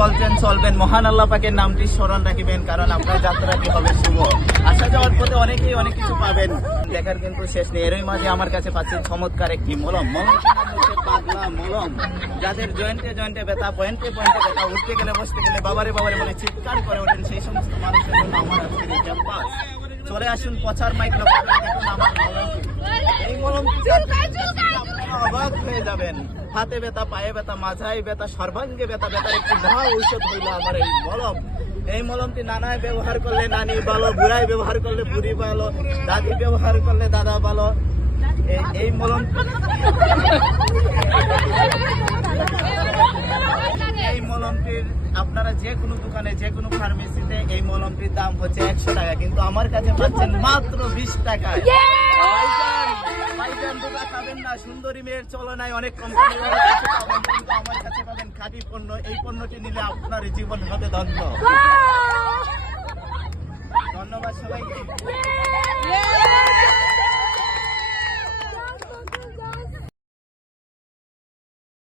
চলছেন চলবেন, মহান আল্লাহ পাকের নামটি স্মরণ রাখিবেন, কারণ আপনার যাত্রাটি হবে শুভ। আসা যাওয়ার পথে অনেকেই অনেক কিছু পাবেন, দেখার কিন্তু শেষ নেই। এরই মাঝে আমার কাছে পাচ্ছেন চমৎকার একটি মলম। মলমটির নাম হচ্ছে পাগলা মলম। যাদের জয়েন্টে জয়েন্টে ব্যথা, পয়েন্টে পয়েন্টে ব্যথা, উঠতে গেলে বসতে গেলে বাবারে বাবারে বলে চিৎকার করে ওঠেন, সেই সমস্ত মানুষের জন্য আমার আজকের এই ক্যাম্পাস। চলে আসুন প্রচার মাইক লক্ষ্য করে দেখুন আমার মলমটি। এই মলমটি অবাক হয়ে যাবেন। হাতে ব্যথা, পায়ে ব্যথা, মাথায় ব্যথা, সর্বাঙ্গে ব্যথা, ব্যথার একটি মহা ঔষধ হইল আমার এই মলম। এই মলমটি নানায় ব্যবহার করলে নানি ভালো, বুড়ায় ব্যবহার করলে বুড়ি ভালো, দাদি ব্যবহার করলে দাদা ভালো। এই মলম এই মলমটির আপনারা যে কোনো দোকানে, যে কোনো ফার্মেসিতে এই মলমটির দাম হচ্ছে 100 টাকা, কিন্তু আমার কাছে পাচ্ছেন মাত্র 20 টাকায়। ভাইজান ধোঁকা খাবেন না, সুন্দরী মেয়ের চলনায় অনেক কোম্পানি পাবেন, কিন্তু আমার কাছে পাবেন খাঁটি পণ্য। এই পণ্যটি নিলে আপনার জীবন হবে ধন্য। ধন্যবাদ সবাইকে।